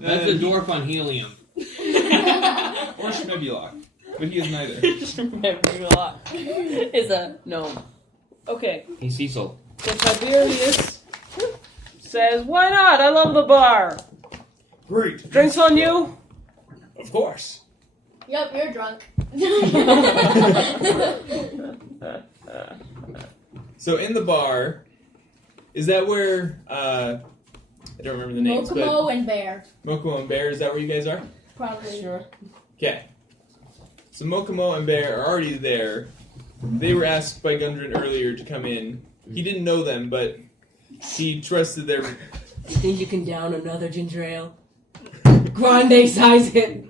That's a dwarf on helium. Or Schmebulok. But he is neither. Schmebulok is a gnome. Okay. He's Cecil. So Tiberius says, why not? I love the bar. Great. Drinks on you? Of course. Yep, you're drunk. So in the bar, is that where, I don't remember the names, Mokomo but... and Bear. Mokomo and Bear, is that where you guys are? Probably. Sure. Okay. So Mokomo and Bear are already there. They were asked by Gundren earlier to come in. He didn't know them, but he trusted their... You think you can down another ginger ale? Grande size it.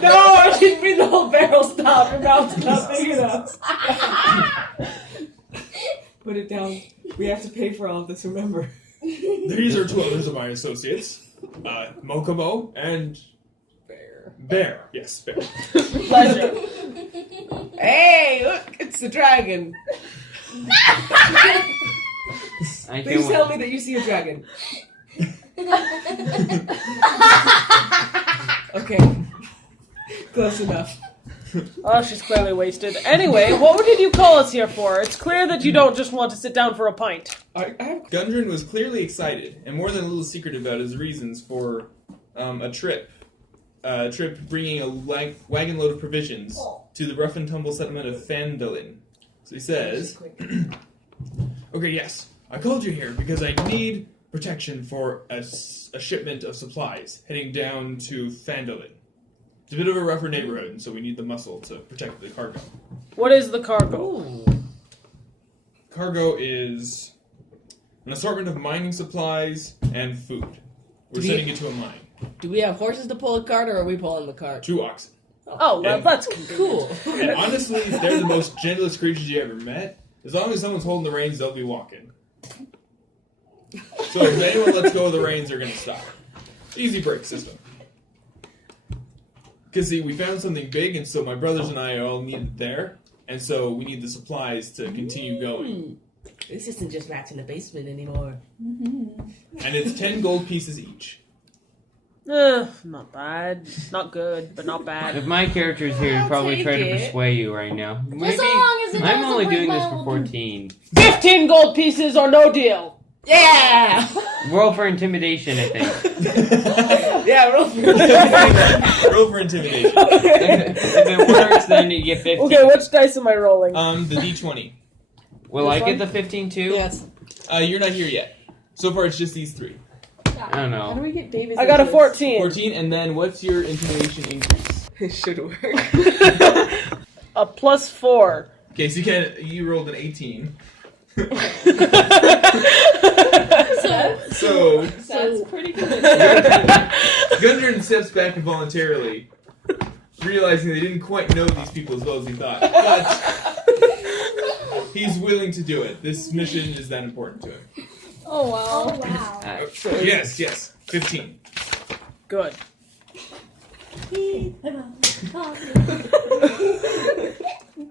No, I didn't mean the whole barrel stop. Your mouth's not big enough. Put it down. We have to pay for all of this, remember? These are two others of my associates. Mokomo and... Bear. Yes, Bear. Pleasure. Hey, look, it's the dragon. Please tell me that you see a dragon. Okay. Close enough. Oh, she's clearly wasted. Anyway, what did you call us here for? It's clear that you don't just want to sit down for a pint. Gundren was clearly excited, and more than a little secretive about his reasons for a trip. A trip bringing a wagon load of provisions to the rough and tumble settlement of Fandolin. So he says, okay, yes, I called you here because I need protection for a shipment of supplies heading down to Fandolin. It's a bit of a rougher neighborhood, and so we need the muscle to protect the cargo. What is the cargo? Ooh. Cargo is an assortment of mining supplies and food. We're sending it to a mine. Do we have horses to pull a cart, or are we pulling the cart? 2 oxen. Oh, well, And- that's convenient. Cool. And honestly, they're the most gentlest creatures you ever met. As long as someone's holding the reins, they'll be walking. So if anyone lets go of the reins, they're going to stop. Easy brake system. Because, see, we found something big, and so my brothers and I are all needed there. And so we need the supplies to continue going. This isn't just rats in the basement anymore. And it's 10 gold pieces each. Not bad. Not good, but not bad. If my character is here, he'd probably take try to it. persuade you right now. Maybe. so long as it I'm doesn't only break doing my this for old- 14. 15 gold pieces or no deal. Yeah! Roll for intimidation, I think. Yeah, roll for Roll for intimidation. If it works, then you get 15. Okay, which dice am I rolling? The D20. Will This I one? get the 15 too? Yes. You're not here yet. So far, it's just these 3. I don't How do know. we get David? I got a 14. 14, and then what's your intimidation increase? It should work. A +4. Okay, so you rolled an 18. So That's pretty good. Gundren steps back involuntarily, realizing they didn't quite know these people as well as he thought. But he's willing to do it. This mission is that important to him. Oh, wow. Oh, wow. Yes, 15. Good.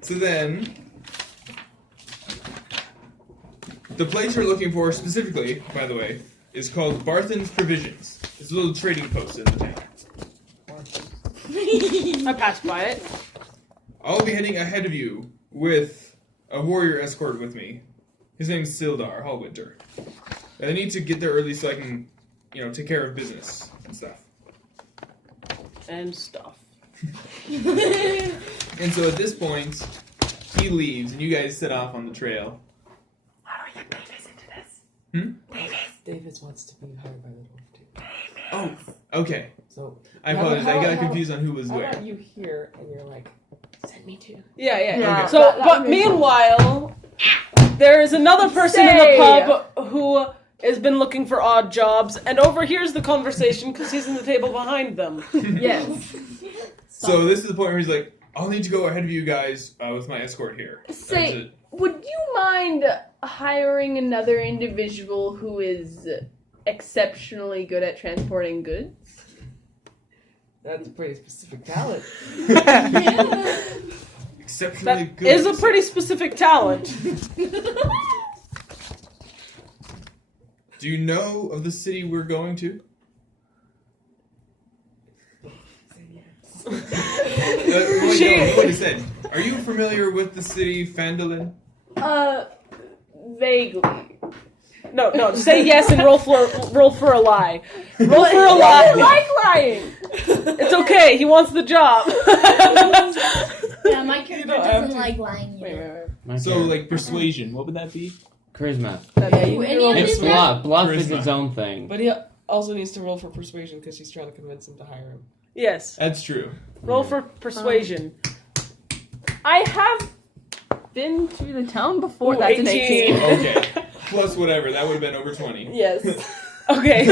So then, the place you're looking for specifically, by the way, is called Barthen's Provisions. It's a little trading post in the town. I passed by it. I'll be heading ahead of you with a warrior escort with me. His name's Sildar Hallwinter. I need to get there early so I can, take care of business and stuff. And stuff. And so at this point, he leaves, and you guys set off on the trail. How do we get Davis into this? Davis wants to be hired by the dwarf too. Oh, okay. So I apologize. I got confused on who was how where. about you here and you're like, send me to. Yeah. Okay. So, but meanwhile, there is another person in the pub who has been looking for odd jobs and overhears the conversation because he's in the table behind them. Yes. So this is the point where he's like, I'll need to go ahead of you guys with my escort here. Say, would you mind hiring another individual who is exceptionally good at transporting goods? That's a pretty specific talent. Exceptionally That good. is a pretty specific talent. Do you know of the city we're going to? Wait, what he said. Are you familiar with the city Phandalin? Vaguely. No, say yes and roll for a lie. Roll for a lie. I like lying. It's okay. He wants the job. Yeah, my character doesn't like lying either. My So, turn. like, persuasion. What would that be? Charisma. Yeah, you Any need to roll other It's for Yeah. bluff. Bluff is Charisma. its own thing. But he also needs to roll for persuasion because she's trying to convince him to hire him. Yes. That's true. Roll for persuasion. I have been to the town before. Ooh, That's an 18. 18. Okay. Plus whatever. That would have been over 20. Yes. Okay.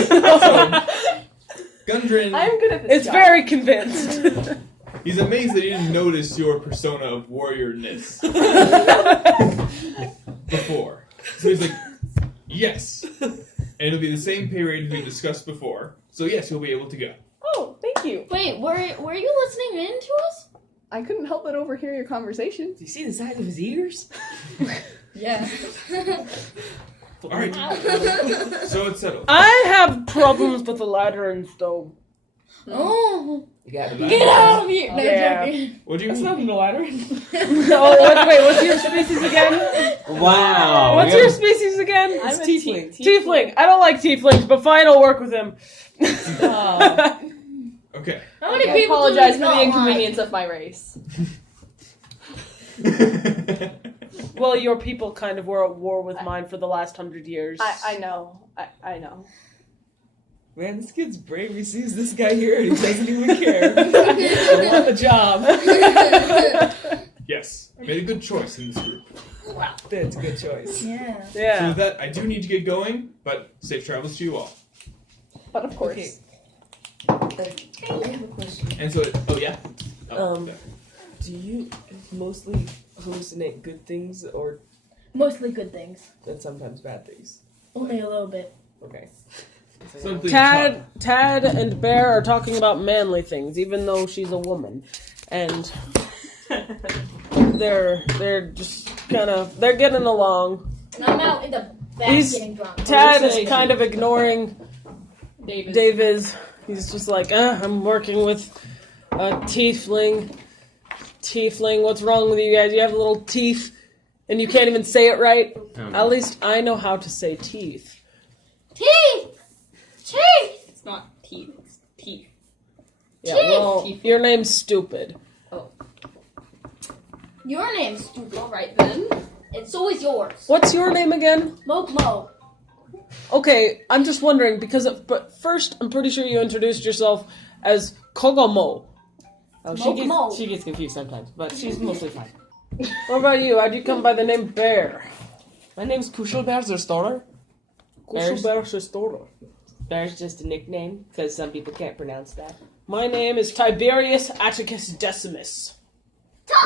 Gundren, I'm good at this It's job. very convinced. he's amazed that he didn't notice your persona of warriorness before. So he's like, yes. And it'll be the same pay rate we discussed before. So yes, you'll be able to go. Oh, thank you. Wait, were you listening in to us? I couldn't help but overhear your conversation. Do you see the size of his ears? Yeah. Alright. So it's settled. I have problems with the ladder and stove. Oh, You gotta Get get out of here! No, Yeah. joking. What do you That's mean? not in the ladder. Wait, what's your species again? Wow. What's your species again? I'm a tiefling. Tiefling. I don't like tieflings, but fine, I'll work with him. Oh. Okay. How many I people apologize do for you the not inconvenience of my race. Well, your people kind of were at war with mine for the last 100 years. I know. I know. Man, this kid's brave. He sees this guy here and he doesn't even care. I want the job. Yes. Made a good choice in this group. That's a good choice. Yeah. So Yeah. with that, I do need to get going, but safe travels to you all. But of course. Okay. I have a question. And so, oh yeah? Oh, Um, yeah. Do you mostly hallucinate good things or Mostly good things. and sometimes bad things? Only a little bit. Okay. Something Tad and Bear are talking about manly things, even though she's a woman, and they're just they're getting along. And I'm out in the back He's- getting drunk. Tad is kind of ignoring David. Davis. He's just like, I'm working with a tiefling. Tiefling, what's wrong with you guys? You have little teeth, and you can't even say it right. At least I know how to say teeth. Teeth! Teeth! It's not teeth. It's teeth. Yeah, Teeth! well, your name's stupid. Your name's stupid. Alright then. And so is yours. What's your name again? Mokmo. Okay, I'm just wondering but first, I'm pretty sure you introduced yourself as Kogomo. Oh, Mokmo. she gets confused sometimes, but she's mostly fine. What about you? How'd you come by the name Bear? My name's Kushelbear Zerstorer. Bears. Bear. Bear's just a nickname because some people can't pronounce that. My name is Tiberius Atticus Decimus.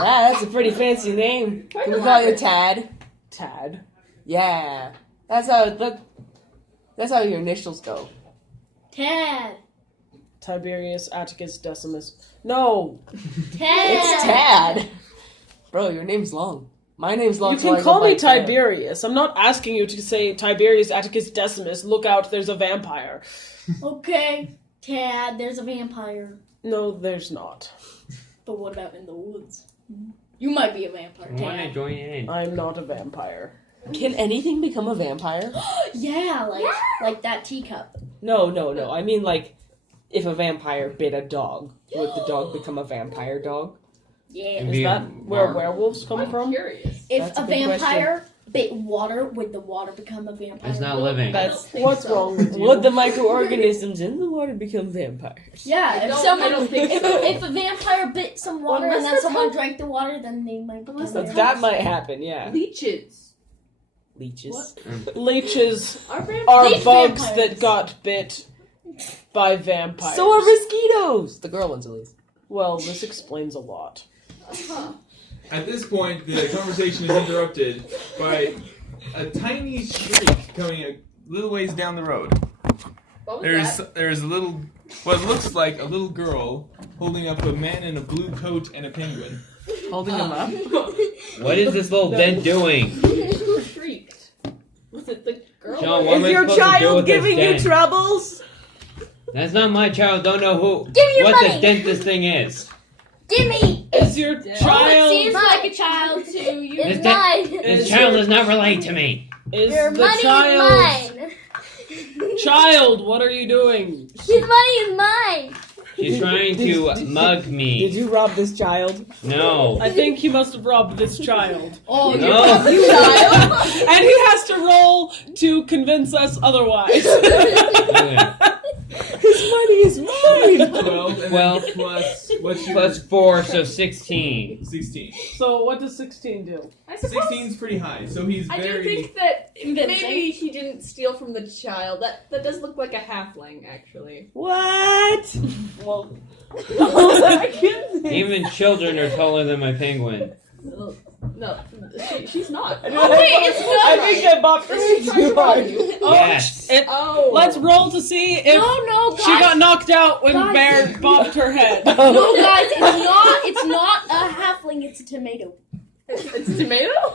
Wow, that's a pretty fancy name. Can we call you Tad? Tad. Yeah, that's how your initials go. Tad. Tiberius Atticus Decimus. No! Tad. It's Tad. Bro, your name's long. My name's long. You so I can go call by me Tad. Tiberius. I'm not asking you to say Tiberius Atticus Decimus. Look out, there's a vampire. Okay. Tad, there's a vampire. No, there's not. But what about in the woods? You might be a vampire, Why not Tad. join in? I'm not a vampire. Can anything become a vampire? Yeah, like that teacup. No. I mean, like, if a vampire bit a dog, would the dog become a vampire dog? Yeah. Is that where werewolves come from? Curious. If That's a a good vampire bit water, would the water become a vampire? It's not living. What's wrong with you? Would the microorganisms in the water become vampires? Yeah, if I don't think if, so. if a vampire bit some water Unless and then that's someone how- drank the water, then they might become Unless So that's that might happen, yeah. Leeches. Leeches. Leeches Are vampires? are Leech bugs vampires. that got bit by vampires. So are mosquitoes! The girl ones, at least. Well, this explains a lot. At this point, the conversation is interrupted by a tiny shriek coming a little ways down the road. What was that? There's a little, what looks like a little girl holding up a man in a blue coat and a penguin. Holding them up? What is this little dent doing? Who shrieked? Was it the girl? John, what am I Is your supposed to do child with this giving you dent? troubles? That's not my child. Don't know who. Give me your what money. the dent this thing is. Gimme! Is your Oh, it child? seems like a child to you. This It's mine. This child does not relate to me. Is Your the money child? is mine. Child, what are you doing? His money is mine. She's trying to mug me. Did you rob this child? No. I think he must have robbed this child. Oh, No. you child. And he has to roll to convince us otherwise. His money is mine. 12 and Well, then plus what's your Plus 4, so 16. 16. So what does 16 do? I suppose 16's pretty high, so he's I do very. think that Convincing. maybe he didn't steal from the child. That does look like a halfling, actually. What? Well, I can't think. Even children are taller than my penguin. No, she's not. Oh, wait, it's not. I think I bopped She's her trying to too rob hard. you. Yes. Oh. let's roll to see if No, guys. she got knocked out when Guys. Bear bopped her head. No, guys, it's not a halfling, it's a tomato. It's tomato?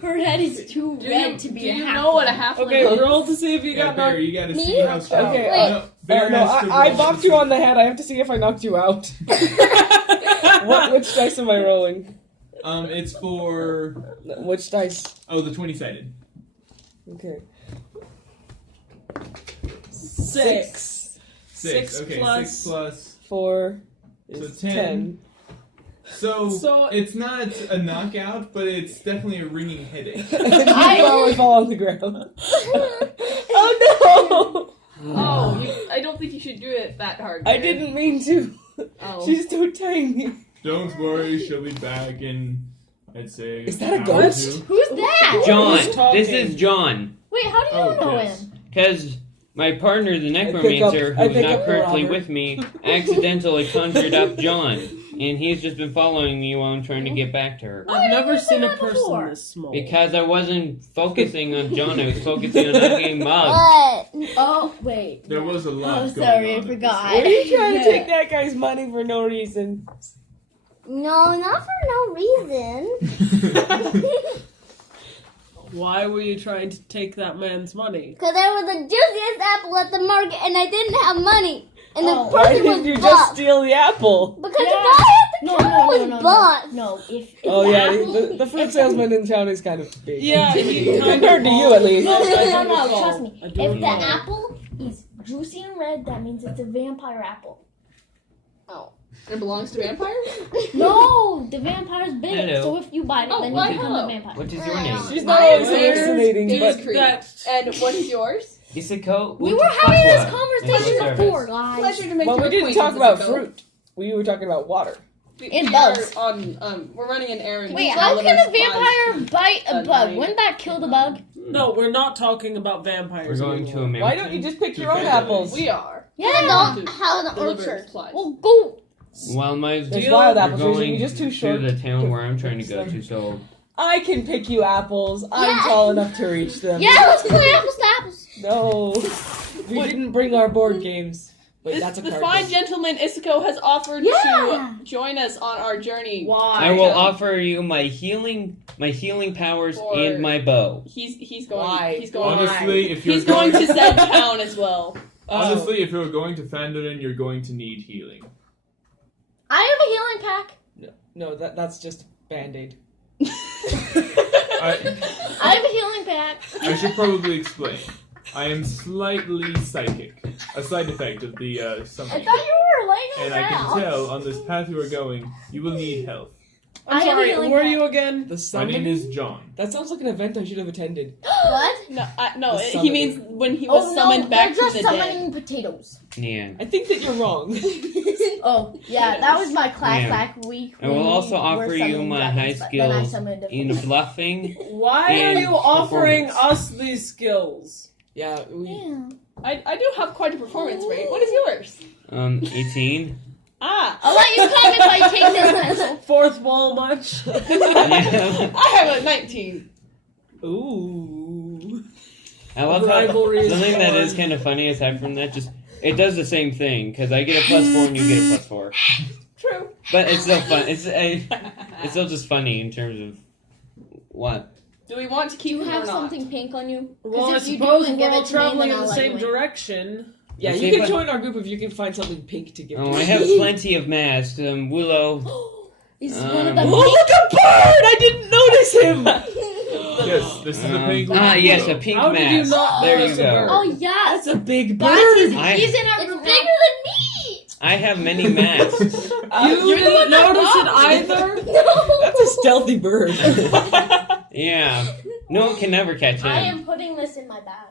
Her head is too Do red you, to be do a you halfling. know what a halfling Okay, is? roll to see if you Yeah, got Bear, knocked. you gotta Me? see how strong. Okay, No, Bear no, has to I roll bopped to you see. on the head. I have to see if I knocked you out. Which dice am I rolling? It's for Which dice? the 20-sided. Okay. 6. 6. Okay, plus 6 plus. 4 So is 10. 10. So it's not a knockout, but it's definitely a ringing headache. I probably fall on the ground. Oh Oh, I don't think you should do it that hard. no! I Gary. didn't mean to. Oh. She's too tiny. Don't worry, she'll be back in, I'd say. Is that a an hour or ghost? two. Who's that? John. Who's talking? This is John. Wait, how do you Oh, know yes. him? Because my partner, the I necromancer, pick who's up not the currently robber. with me, accidentally conjured up John. And he's just been following me while I'm trying to get back to her. I've never you seen a say that person before? this small. Because I wasn't focusing on John, I was focusing on not getting mugged. What? Oh, wait. There was a lot Oh, going sorry, on I at this forgot. Were you trying to take that guy's money for no reason? No, not for no reason. Why were you trying to take that man's money? Because there was the juiciest apple at the market and I didn't have money. And the Why person didn't was you just buff. steal the apple? Because the guy at the counter was buff. No, if Oh the yeah, apple- the fruit salesman in town is kind of big. Yeah, he kind compared to you at least. No, I do no, recall. trust me. I do If the recall. apple is juicy and red, that means it's a vampire apple. Oh. It belongs to vampires? No, the vampire's big. Hello. So if you bite it, Oh, then why you become hello. a vampire. What is your name? She's My not always name is hallucinating, David but Creed. That- And what is yours? Isiko We were having this Utapatwa. conversation At your before, service. guys. Pleasure to make well, your we didn't talk acquaintance, about Isabel. fruit. We were talking about water. It We does. are on, we're running an errand. Wait, to how deliver can a supplies. vampire bite a at bug? night. Wouldn't that kill the bug? No, we're not talking about vampires. We're going to a anymore. mountain. Why don't you just pick your own Defend apples? We are. Yeah, don't have an Deliver orchard. supplies. Well, go. Well, my There's Deal? wild we're apples. You're going just too short. to the town where I'm trying to go to, so I can pick you apples. I'm Yeah. tall enough to reach them. Yeah, let's play apples to apples. No, we didn't bring our board games. Wait, that's a the card fine game. gentleman Isiko has offered Yeah. to join us on our journey. Why? I will offer you my healing powers For- and my bow. He's going. Why? He's going. Honestly, if you're He's going to Zed Town as well. Honestly, if you're going to Fandolin, you're going to need healing. I have a healing pack. No, that's just Band-Aid. I I have a healing pack. I should probably explain. I am slightly psychic, a side effect of the I something. thought you were laying And I around. can tell on this path you are going, you will need help. I'm I have a sorry, healing who are pack. you again? The My summon? name is John. That sounds like an event I should have attended. What? No, The he summoner. means when he was summoned back they're from the just dead. summoning potatoes. Yeah. I think that you're wrong. Oh, yeah, that was my class Yeah. last week. I will when we also were offer you summoning my dragons, high but then I skills summoned a- in bluffing. Why are And you offering performance. us these skills? Yeah, we. Yeah. I do have quite a performance rate. What is yours? 18. Ah, I'll let you come if I take this. Fourth wall much? Yeah. I have a 19. Ooh. I love how Rivalry is something that is fun. kind of funny aside from that. Just it does the same thing because I get a +4 and you get a +4. True. But it's still fun. It's still just funny in terms of what. Do we want to Do keep you him have or not? something pink on you? 'Cause Well, I if you do suppose and we're give all it to me, traveling then in I'll the let same you in. direction. Yeah, See you if can I- join our group if you can find something pink to give. Oh, to I me. have plenty of masks. Willow. Is one of the Oh, look, a bird! I didn't notice him. Yes, this is the penguin. Yes, a pink How did you mask. not There you notice a go. bird? Oh yes. That's a big Guys, bird. he's in our It's group. bigger than me. I have many masks. You didn't notice it either? No. That's a stealthy bird. Yeah. No one can ever catch I him. am putting this in my bag.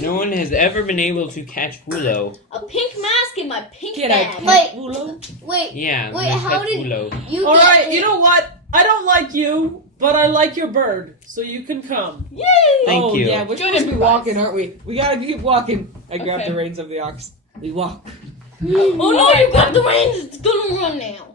No one has ever been able to catch Willow. A pink mask in my pink Can I bag. pet Willow? Wait, Yeah. Wait, we how catch did- Willow. you All get right, it. you know what? I don't like you, but I like your bird, so you can come. Yay! Thank Oh, you. yeah, we're Join supposed to be us, walking, guys. aren't we? We gotta keep walking. I grab Okay. the reins of the ox. We walk. Oh no, you got the reins. It's gonna run now.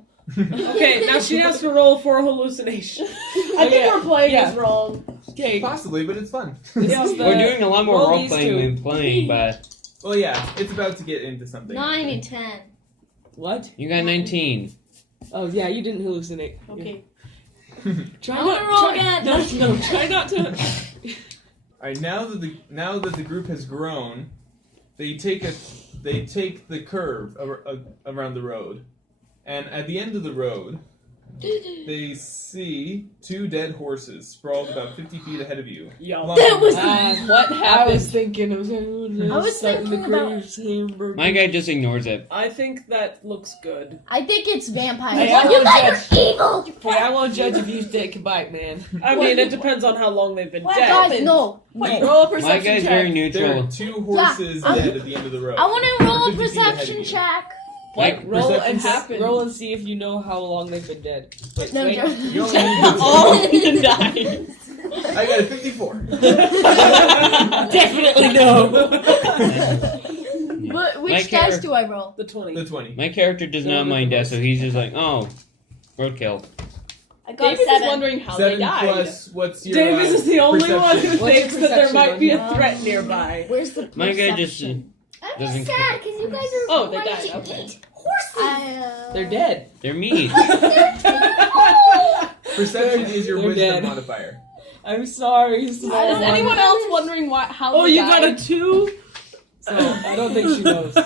Okay, now she has to roll for a hallucination. I think yeah. we're playing Yeah. this wrong. Okay. Possibly, but it's fun. This is the, We're doing a lot more roll role these playing two. than playing, but Well, yeah, it's about to get into something. 9 and 10. What? you got 19. Oh, yeah, you didn't hallucinate. Okay. Try I'm not gonna roll try, again. No, try not to. All right, now that the group has grown, they take the curve around the road, and at the end of the road, they see 2 dead horses sprawled about 50 feet ahead of you. Yo. That was What What I happened? was thinking, I was thinking about- hamburger. My guy just ignores it. I think that looks good. I think it's vampires. Hey, I you won't guys judge. are evil. Hey, I won't judge if you take a bite, man. I mean, it depends on how long they've been What dead. happened? Guys, no. Wait, roll a My perception guy's check. very There are neutral. 2 horses Yeah, dead at the end of the road. I want to roll a 50 feet ahead of perception you. check. Like, Roll perception and check? happened? roll and see if you know how long they've been dead. No, wait. Joe. You only need All the dice. I got a 54. Definitely no. But My which char- dice do I roll? The 20. The 20. My character does not mind death, so he's just like, oh, roadkill. I got Davis is 7. wondering how 7 they died. plus what's your Davis is the only one who perception? What's thinks your that there perception might be a on- threat nearby. Where's the My guy just perception? I'm doesn't just sad because you guys are Oh, they wanting died, to okay. eat horses. They're dead. they're meat. Perception is your They're wisdom dead. modifier. I'm sorry, small Is one. anyone else wondering how Oh, they you died? got a 2? So, I don't think she knows.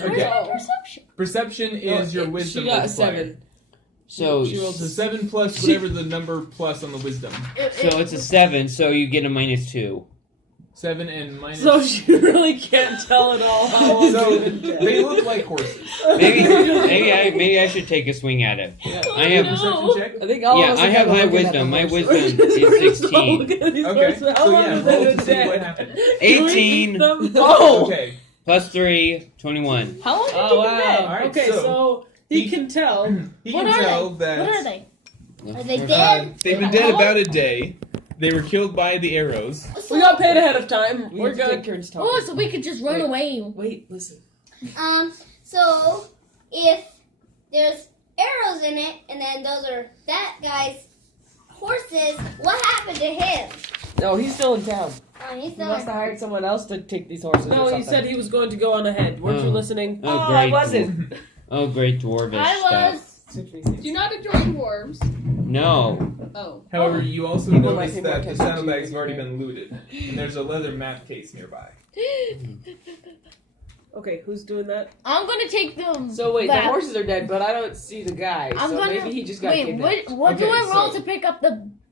Okay. Perception. Perception is your She wisdom got a multiplier. 7. So, She rolled So 7 plus whatever the number plus on the wisdom. so it's a 7, so you get a -2. 7 and minus. So she really can't tell at all how long So they've been dead. they look like horses. Maybe I should take a swing at it. I have Perception check. I think all of yeah, us I are have kinda high looking at wisdom. the My horse. wisdom is 16. Look at these Okay, horses. How so long yeah, have they roll been to see what dead? happened. 18 Oh! Okay. plus 3, 21. How long have Oh, you been wow. dead? Alright, Okay, so he can tell. he What can are tell they? that What are they? Are they Uh, dead? they've been dead about a day. They were killed by the arrows. We got paid ahead of time. We We're have to take good. turns talking. Oh, so we could just run Wait. away. Wait, listen. So if there's arrows in it, and then those are that guy's horses, what happened to him? No, he's still in town. He's He still must have hired someone else to take these horses. No, or he something. said he was going to go on ahead. Weren't you Oh. listening? Oh, I great. wasn't. Oh, great dwarvish I stuff. was. Do you not enjoy dwarves? No. Oh. However, you also People might notice pay more that the attention to saddlebags you have already than been looted, and there's a leather map case nearby. Okay, who's doing that? I'm gonna take them. So wait, back. the horses are dead, but I don't see the guy. I'm so gonna. maybe he just got wait, kidnapped. what do Okay, I roll so- to pick up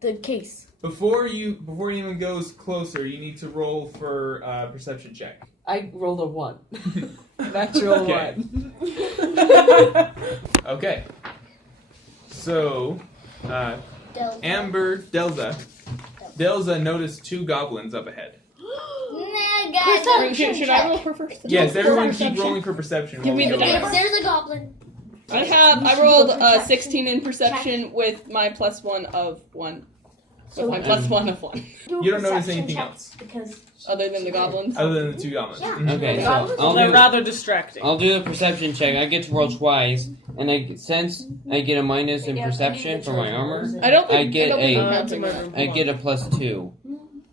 the case? Before anyone goes closer, you need to roll for perception check. I rolled a 1. Natural Okay. 1. Okay. So, Delza noticed 2 goblins up ahead. Nah, guys. Should I roll for first? Yes, everyone keep Perception. rolling for perception. Give me while the we go dice. around. There's a goblin. I rolled a 16 in perception with my +1 of 1. With my +1 of 1. You don't notice anything else Because Other than the goblins. other than the 2 goblins. Yeah. Mhm. Okay, so Goblins? I'll They're do, rather distracting. I'll do the perception check. I get to roll twice, and since I get a minus in perception for my armor, I don't think I get don't think a- I'm counting that. I get a +2.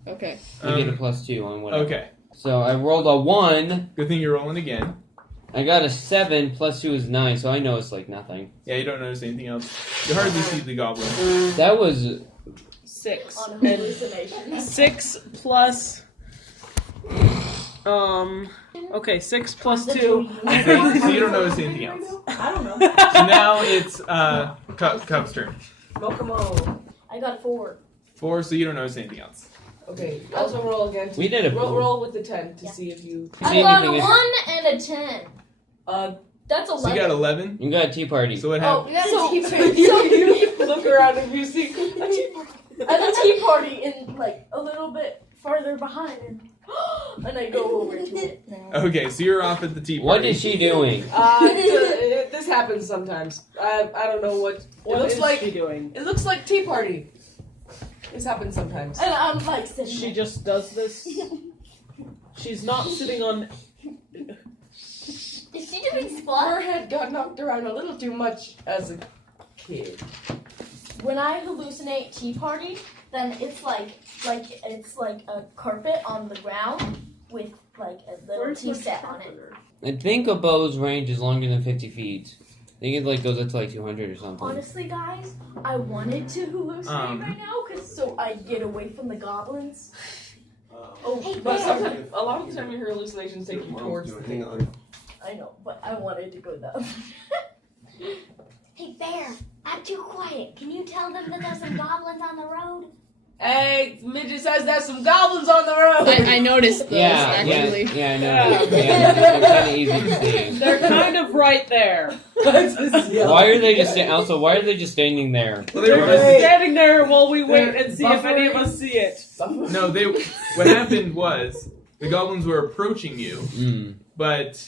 Okay. I get a +2 on whatever. Okay. So I rolled a 1. Good thing you're rolling again. I got a 7. +2 is 9, so I know it's like nothing. Yeah, you don't notice anything else. You hardly see the goblin. That was 6. on And hallucination. 6 plus Okay, 6 plus 2. Okay, so you don't notice anything else. I don't know. So now it's Cup's turn. Mokomo. I got a 4. 4, so you don't notice anything else. Okay, also roll again. We did a roll with the 10 to see if you. See I got a anything 1 and a 10. That's 11. So you got 11. You got a tea party. So what Oh, happened? we got a tea So party. you look around and you see a tea party. And a tea party in like a little bit farther behind, and I go over to it now. Okay, so you're off at the tea party. What is she doing? This happens sometimes. I don't know what. What looks is like she doing? it looks like tea party. This happens sometimes. And I'm like sitting She there. just does this. She's not sitting on. Is she doing Her squat? head got knocked around a little too much as a kid. When I hallucinate tea party, then it's like it's like a carpet on the ground with like a little tea set on it. I think a bow's range is longer than 50 feet. I think it like goes up to like 200 or something. Honestly, guys, I wanted to hallucinate right now, so I get away from the goblins. Hey, But Bear. sometimes, a lot of the time, your hallucinations take you towards the thing. I know, but I wanted to go down. Hey, Bear, I'm too quiet. Can you tell them that there's some goblins on the road? Hey, Midget says there's some goblins on the road. I noticed those actually. Yeah, I know. Yeah, they're kind of easy to see. They're kind of right there. Why are they just also? Why are they just standing there? Well, They're they just were, standing there while we wait They're and see if any of us see it. no, they. What happened was the goblins were approaching you, Mm. but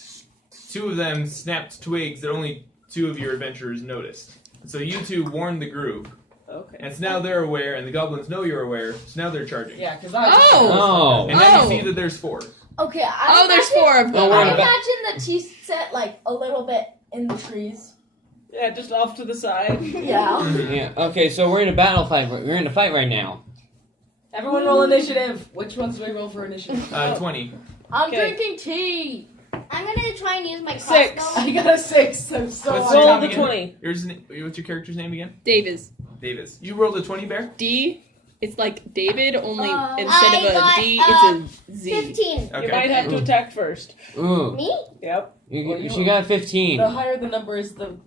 2 of them snapped twigs that only 2 of your adventurers noticed. So you 2 warned the group, Okay. and so now they're aware, and the goblins know you're aware. So now they're charging. Yeah, because I. Oh. And now Oh. you see that there's 4. Okay, Oh, there's 4 of Oh, them. we're I in a ba- imagine the tea set like a little bit in the trees. Yeah, just off to the side. Yeah. Yeah. Okay, so we're in a battle fight. We're in a fight right now. Everyone roll initiative. Which ones do we roll for initiative? 20. I'm Okay. drinking tea. I'm gonna try and use my 6. crossbow. I got a 6. I'm so What's high. your Roll name the again? 20. What's your character's name again? Davis. Davis. You rolled a 20, Bear? D. It's like David, only I instead of got, a D, it's a Z. 15. Okay. You might have to attack first. Ooh. Me? Yep. She got 15. The higher the number is, the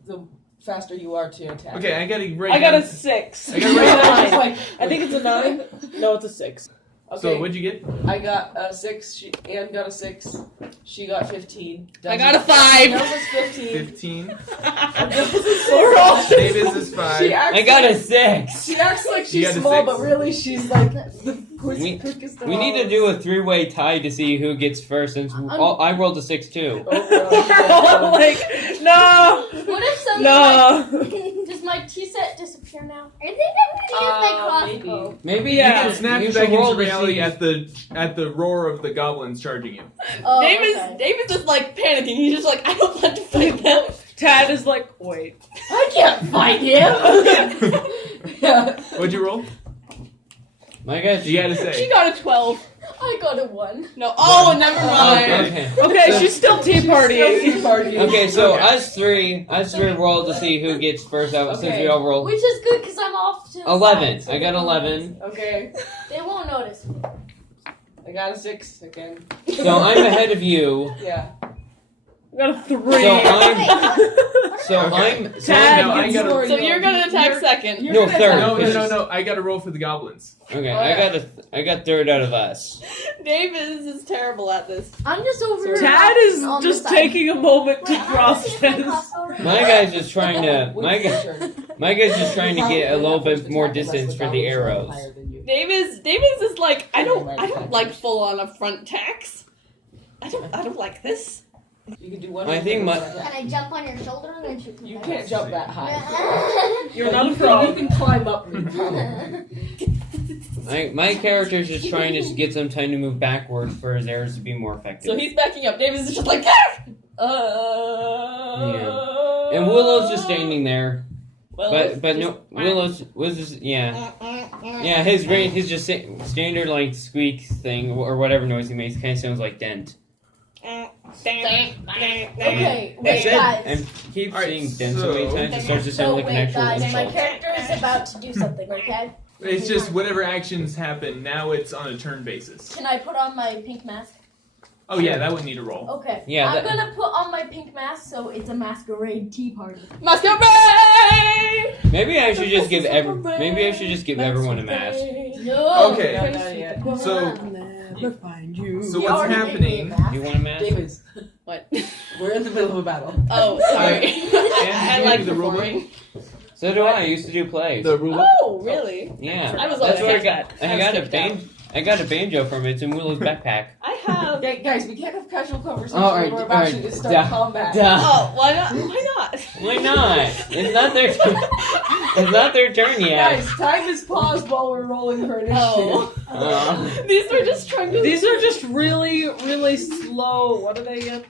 faster you are to attack. Okay, I gotta write I got down- a 6. I gotta write down- Just like, I think it's a 9. No, it's a 6. okay, So what'd you get? I got a 6. Anne got a 6. She got 15. I got a 5. That was 15. 15. We're all- Davis is 5. She acts I got a like, 6. She acts like You she's got a small, 6? but really she's like the We- quickest of We need to do a 3-way tie to see who gets first. Since I rolled a 6 too. You're all like, no, What if some no. does my tea set disappear now? I think I'm gonna use my crossbow. Maybe Yeah. You can snap you back should roll into to reality see. at the roar of the goblins charging you. Oh, Davis, okay. Davis is like panicking. He's just like, I don't want to fight them. Tad is like, wait. I can't fight him. Yeah. What'd you roll? My guess. You gotta She say. got a 12. I got a 1. No, oh, never mind. Okay. Okay, she's still tea partying. Okay, so Okay. us three roll to see who gets first out. Since we all rolled Which is good because I'm off to the 11. side, so I got they won't 11. Okay. notice. They won't notice me. I got a 6 again. So I'm ahead of you. Yeah. I got a 3. So Okay. I'm. So Tad No, I gets gotta- more. So you're gonna attack second. No, third. No. I gotta roll for the goblins. Okay, Oh, I got third out of us. Davis is terrible at this. I'm just over here. Tad is on the just side. taking a moment to Wait, I'm gonna process. use my crossbow right My now. guy's just trying to. Turn. My guy's just trying to get a little bit more distance for the arrows. Davis is like, I don't like full on a front attacks. I don't like this. You can do one. I think my- Can I jump on your shoulder and then shoot You can't jump that high. You're But not a you frog. can climb up. My character's just trying to get some time to move backwards for his arrows to be more effective. So he's backing up. Davis is just like, And Willow's just standing there. Well, But no, Willow's was just his just standard like squeak thing or whatever noise he makes kind of sounds like dent. Okay, I wait, said guys. and keep Alright, saying dent so many so- times it starts to sound So like an wait, actual guys. My insult. character is about to do something. Okay. It's just whatever actions happen, now it's on a turn basis. Can I put on my pink mask? Oh yeah, that would need a roll. Okay. Yeah, I'm that- gonna put on my pink mask so it's a masquerade tea party. Masquerade! Maybe I should just give everyone a mask. No. Okay. Not that yet. So, Never find you. so You what's already made me a happening? mask. You want a mask? Davis, What? we're in the middle of a battle. Oh, sorry. I you like do the rule book? performing. So do I. I used to do plays. The rule. Oh, really? Yeah. I was That's like, where I skip got. that. I got a banjo from it. It's in Willow's backpack. I have. Okay, guys, we can't have casual conversations Alright, when we're about alright, to start duh, combat. Duh. Oh, why not? Why not? Why not? It's not their turn. It's not their turn yet. Guys, time is paused while we're rolling for initiative. Oh. These were just trying to. These are just really, really slow. What are they again?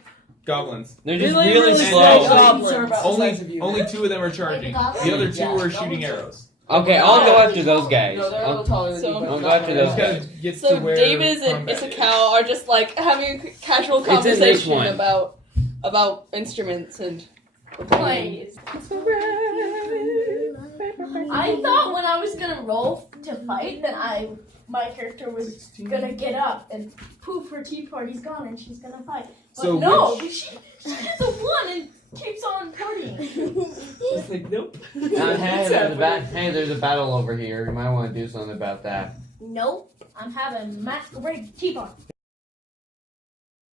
Goblins. They're just Really, really, really slow. slow goblins are about the Only, size of you. only 2 of them are charging. The other 2 are shooting arrows. Okay, I'll go after those guys. No, they're a little I'll- taller than So- you. but I'll go not after very those tall. Just gotta get So to where Davis and combat is. Issacow are just like having a casual It's in this conversation one. about instruments and playing. I thought when I was gonna roll to fight that my character was gonna get up and poof, her tea party's gone and she's gonna fight. But So no, which- she gets a 1 and keeps on partying. It's like, nope. Hey, there's a battle over here. You might want to do something about that. Nope, I'm having masquerade tea party.